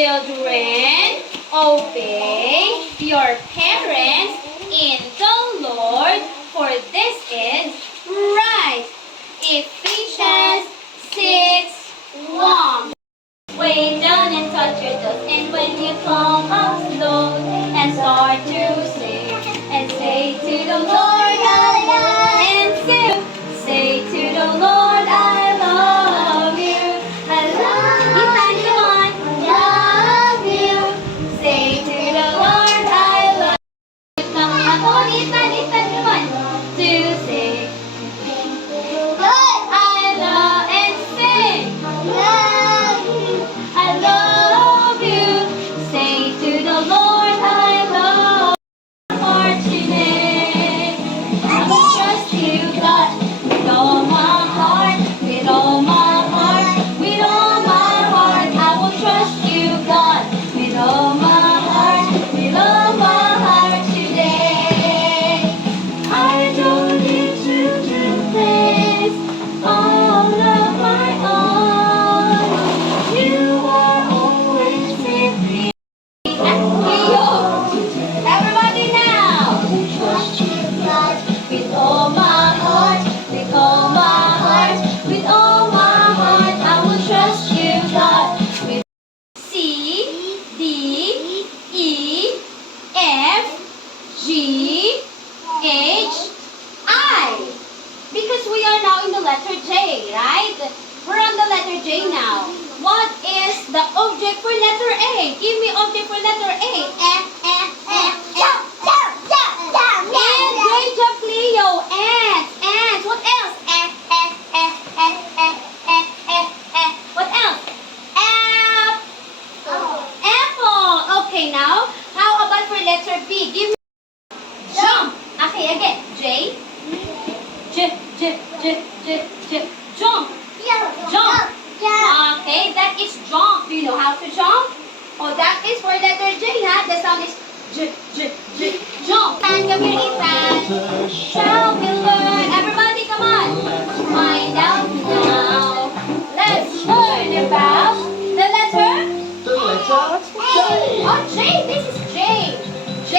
Children, obey your parents in the Lord, for this is right. Ephesians 6:1. Way down and touch your toes, and when you come up slow and start to sing, and say to the Lord, I love, and say to the Lord, I love you. I love you. Come on. Love you. Say to the Lord, I love you. Come on, come on. To say, I love, and sing. I love you. Say to the Lord, I love you. For today, I will trust you, God, with all my heart, with all my heart, with all my heart. I will trust you, God, with all my heart, with all my heart today. I don't need to do things all of my own. You are always with me. Everybody now. With all my heart, with all my heart, with all my heart, I will trust you, God. With C, D, E, F, G, H, I. Because we are now in the letter J, right? We're on the letter J now. What is the object for letter A? Give me object for letter A. And great job, Cleo. Ants. What else? What else? Apple. Okay, now, how about for letter B? Give me jump. Okay, again. J. Jump. Jump. Okay, that is jump. Do you know how to jump? Oh, that is for letter J, huh? The sound is jump. And come here, Ethan. Shall we learn? Everybody, come on. Find out now. Let's learn about the letter. The letter J. Oh, J. This is J. J.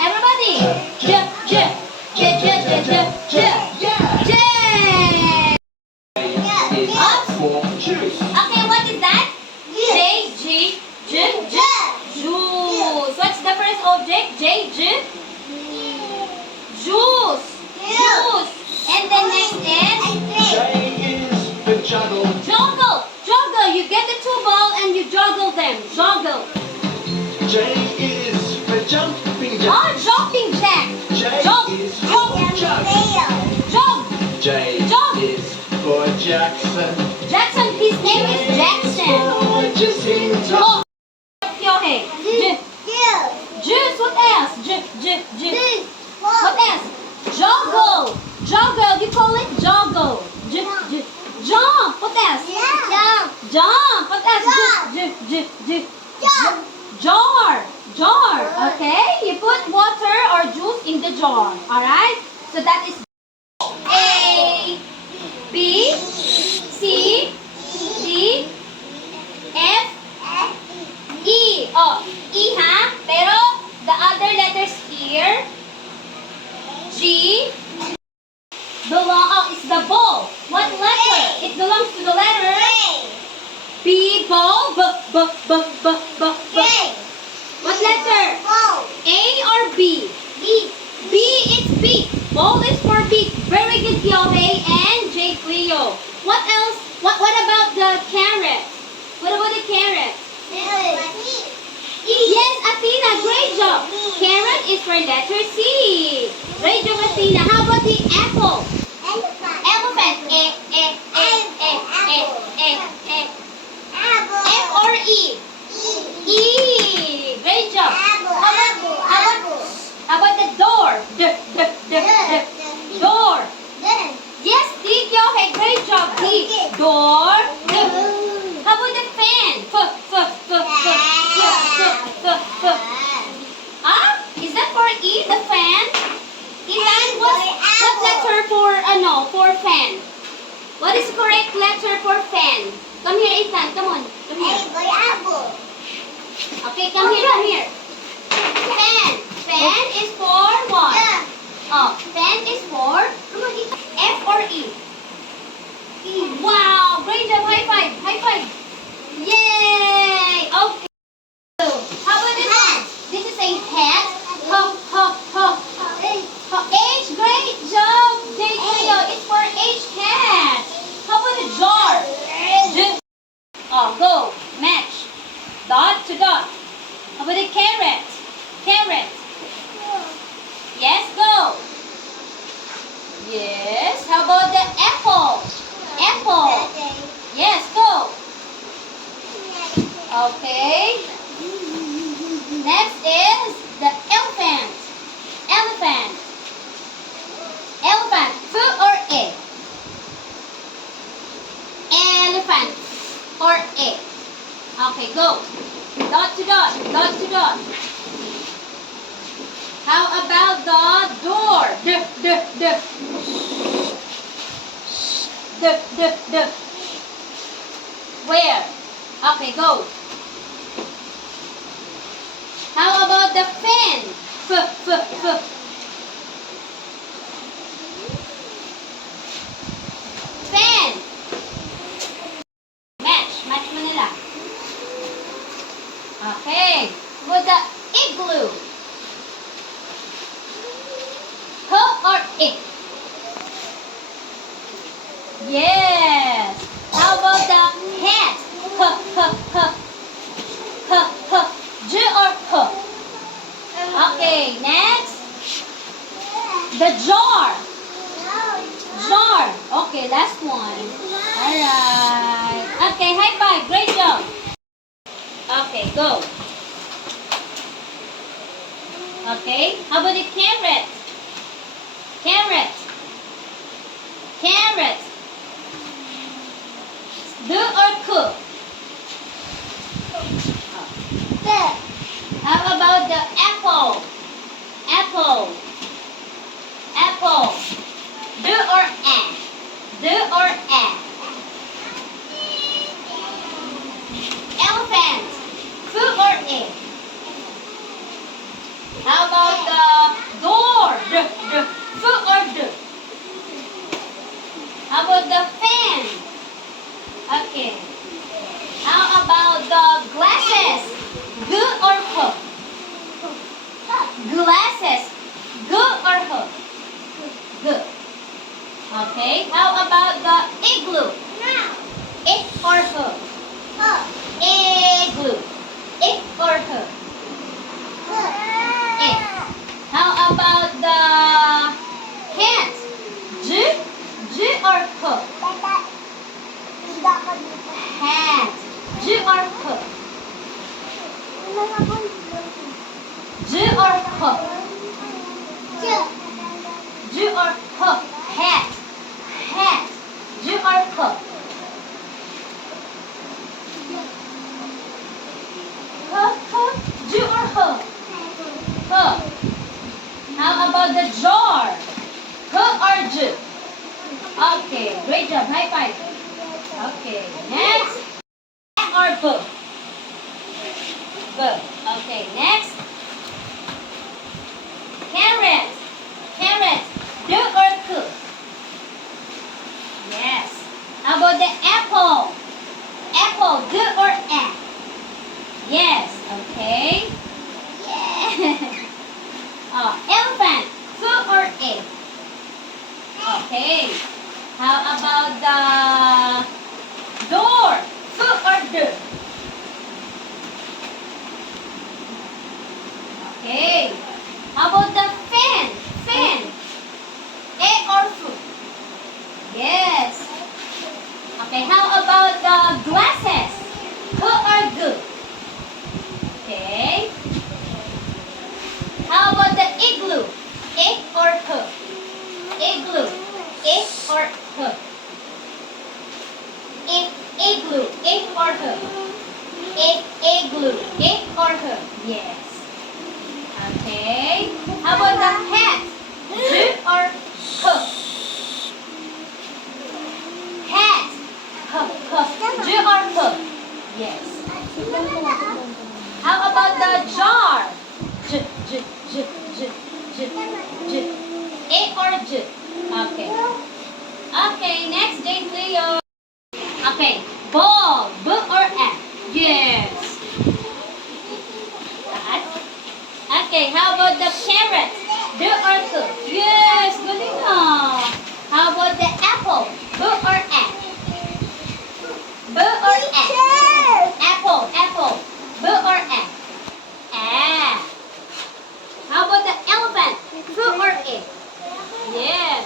Everybody. J. For juice. Okay, what is that? J. Juice. What's the first object? Juice. And the next is? J is for juggle. Juggle. You get the two balls and you juggle them. Juggle. J is for jumping jack. Oh, jumping jack. J Jump. is for jug. Jump. J Jump. is for Jackson. Jackson, his name is Jackson. For Jacinta. Oh, Yohe. Juice. What else? What else? Juggle. You call it juggle. Jump. What else? Jump. What else? Jar. Okay. You put water or juice in the jar. All right. So that is A, B, C, D, F, E. Oh, E, ha? Pero the other letters here, G, it's the ball. What letter? It belongs to the letter B, ball. B. What letter? A or B? B, it's B. Ball is for B. Very good, Kyohei and J. Cleo. What else? What about the carrot? What about the carrot? Yes, Athena, great job. Carrot is for letter C. Great job, Athena. How about the apple? Elephant. F or E? E. Great job. How about the door? Door. Yes, D. Kyohei, great job. D. Door. How about the fan? Is that for E, the fan? Ethan, what letter for fan? What is the correct letter for fan? Come here, Ethan. Come on. Come here. Okay, come here, come here. Fan. Fan is for what? Oh, fan is for F or E? Wow, great job. High five. High five. Yay. Okay. How about this one? This is a hat. Ha, ha, ha. H, great job. Jay Cleo. It's for H cat. How about a jar? J. Oh, go. Match. Dot to dot. How about a carrot? Carrot. Yes, go. Yes. How about the apple? Apple. Yes, go. Okay. Next is the elephant. Elephant. Elephant. F or A? Elephant or A? Okay, go. Dot to dot. Dot to dot. How about the door? D. Where? Okay, go. How about the fan? F. Fan. Match mo nila. Okay. With the igloo. H or I? Yes. How about the hat? J or H? Okay, next. The jar. Jar. Okay, last one. Alright. Okay, high five. Great job. Okay, go. Okay, how about the carrot? Carrot. Carrot. D or K? How about the apple? Apple. Apple. D or A? D or A? Elephant. F or A? How about the door? D. F or D? How about the fan? Okay. How about the glasses? G or H? Glasses. G or H? G. Okay. How about the igloo? I or H? Igloo. I or H? I. How about the cat? J? J or H? Hat. J or H? J or H? J or H? Hat. Hat. J or H? J or H? H. How about the jar? H or J? Okay, great job. High five. Okay, next. Or B? B. Okay, next. Carrot. Carrot. D or K? Yes. How about the apple? Apple. D or A? Yes. Okay. Yeah. Oh, elephant. F or A? Okay. How about the door? F or D? Okay. How about the fan? Fan. A or F? Yes. Okay, how about the glasses? H or G? Okay. How about the igloo? I or H? Igloo. I or H? Igloo. I or H? Igloo. I or H? Yes. Okay. How about the hat? J or H? Yes. How about the jar? J, j, j, j, j, j. A or J? Okay. Okay, next, Jane Leo. Okay, ball. B or F? Yes. That. Okay, how about the carrot? D or K? Yes, galing na. How about the apple? B or F? B or F? Apple, apple. B or F? F. How about the elephant? F or A? Yes.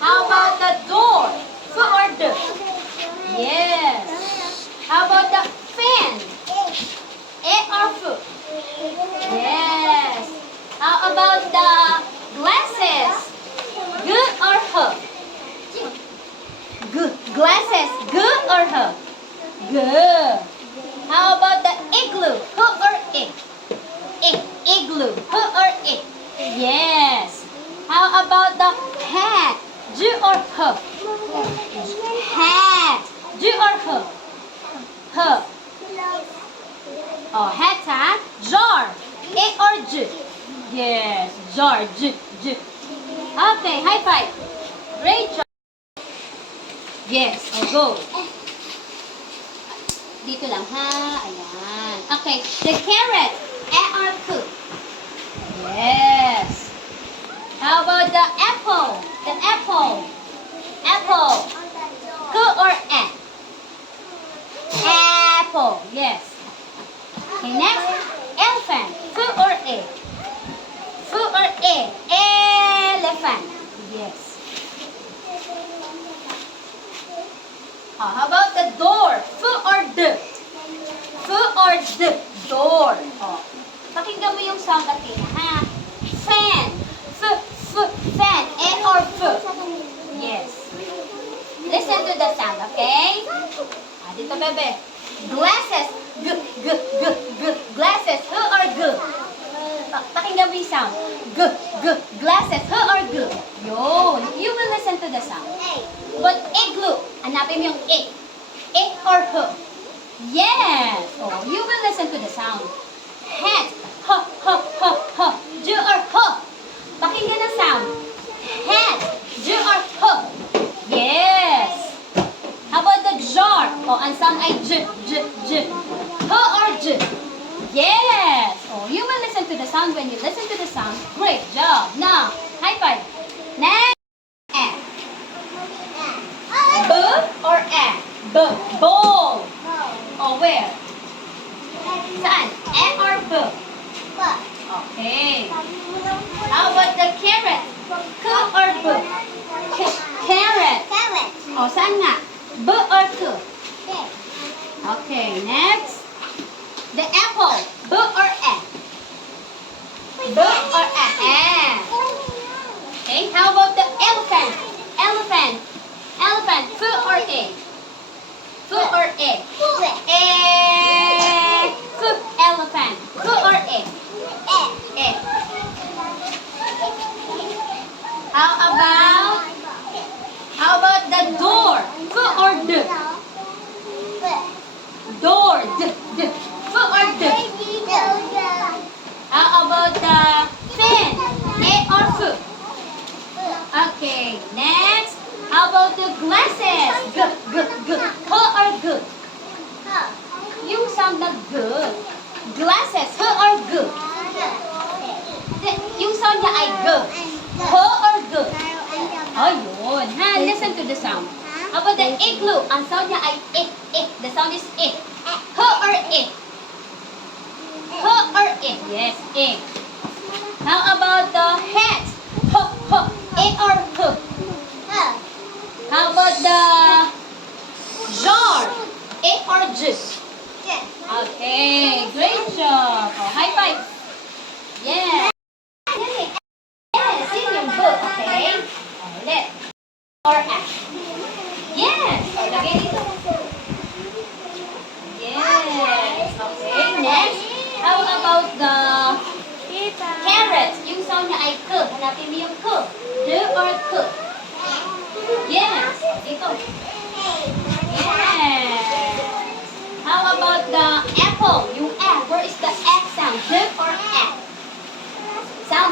How about the door? F or D? Yes. How about the fan? A or F? Yes. How about the glasses? G or H? G. Glasses. G or H? G. How about the igloo? H or I? I. Igloo. H or I? Yes. How about the hat? J or H? Hat. J or H? H. Oh, hat, ha? Jar. A or J? Yes, jar. J, J. Okay, high five. Great job. Yes, oh, go. Dito lang, ha? Ayan. Okay, the carrot. A or K? Yes. How about the apple? The apple. Apple. K or A? Apple. Yes. Okay, next. Elephant. F or A? F or A? Elephant. Yes. Oh, how about the door? F or D? F or D? Door. Oh. Pakinggan mo yung sound natin, ha? Fan. F, fan. A or F? Yes. Listen to the sound, okay? Ah, dito, bebe. Glasses. G, G, G, G. Glasses. H or G? Pakinggan mo yung sound. G, G. Glasses. H or G? Yun. You will listen to the sound. But igloo. Hanapin mo yung I. I or H? Yes. Oh, you will listen to the sound. Hat. H, H, H, H. J or H? Pakinggan ang sound. Hat. J or H? Yes. How about the jar? Oh, ang sound ay J, J, J. H or J? Yes. Oh, you will listen to the sound. When you listen to the sound, great job. Now, high five. Next. F. B or F? B. Ball. Oh, where? Saan? A or B? Okay. How about the carrot? K or B? Carrot. Oh, saan nga? B or K? Okay, next. The apple. B or F? B or F? F. Okay, how about the elephant? Elephant. Elephant. F or A? F or A? A. F. Elephant. F or A? A. How about the door? F or D? Door. D. D. F or D? How about the fan? A or F? Okay, next. How about the glasses? G, G, G. H or G? Yung sound na G. Glasses. H or G? Yung sound niya ay G. H or G? Ayun. Ha, listen to the sound. How about the igloo? Ang sound niya ay I. The sound is I. H or I? H or I? Yes, I. How about the hat? H, H. A or H? How about the jar? A or J? Okay, great job. Oh, high five. Yeah. Yes, yun yung book, okay? Oh, ulit. Or F. Yes. Oh, lagay dito. Yes. Okay, next. How about the carrot? Yung sound niya ay K. Hanapin mo yung K. D or K? Yes. Dito. Yes. How about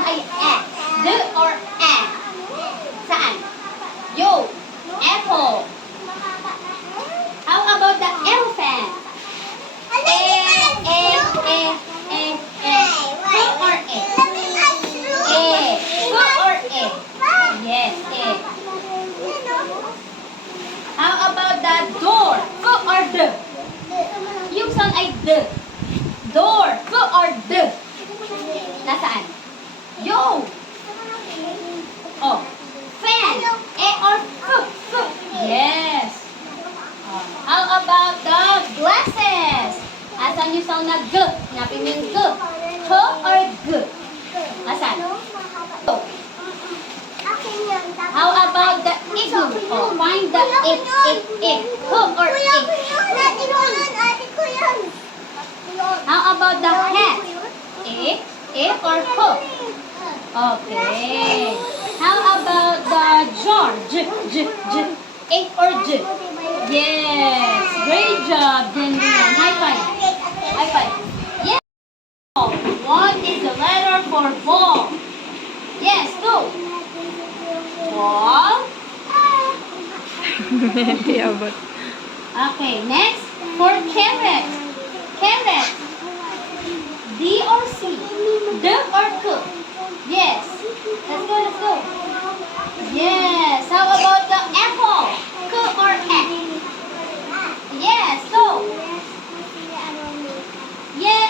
sound ay E. D or E. Saan? Yo. Apple. How about the elephant? E. Who or E? E. Who or E? Yes, E. How about the door? Who or D? Yung sound ay D. Door. Who or D? Nasaan? Yo. Oh. Fan. E or F? F. Yes. Oh. How about the glasses? Asan yung sound na G? Napin mo yung G. H or G? Asan? Oh. How about the igloo? Oh, find the it. H or it? How about the hat? A or H? Okay. How about the jar? J. A or J? Yes. Great job, Daniel. High five. High five. Yes. What is the letter for ball? Yes, go. Ball. Hindi abot. Okay, next for carrot. Carrot. D or C? D or K? Yes. Let's go. Yes. How about the apple? K or X? Yes, go. Yeah.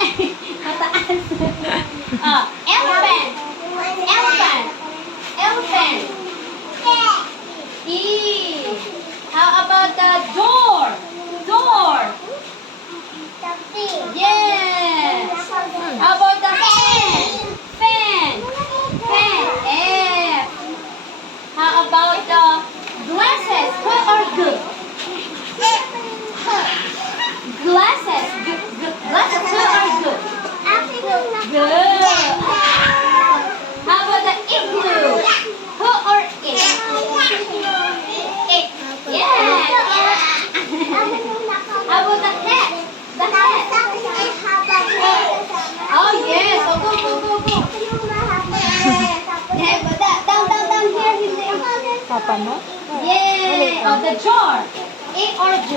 Mataas. Elephant. E. How about the door? Yes. How about the fan? F. How about the glasses? H or G? Glasses. Glasses. H or G? Good. How about the igloo? H or I? Yes. How about the hat? Oh yes. Oh, go. Yeah, but down here. Papa mo? Yay. Oh, the jar. A or J?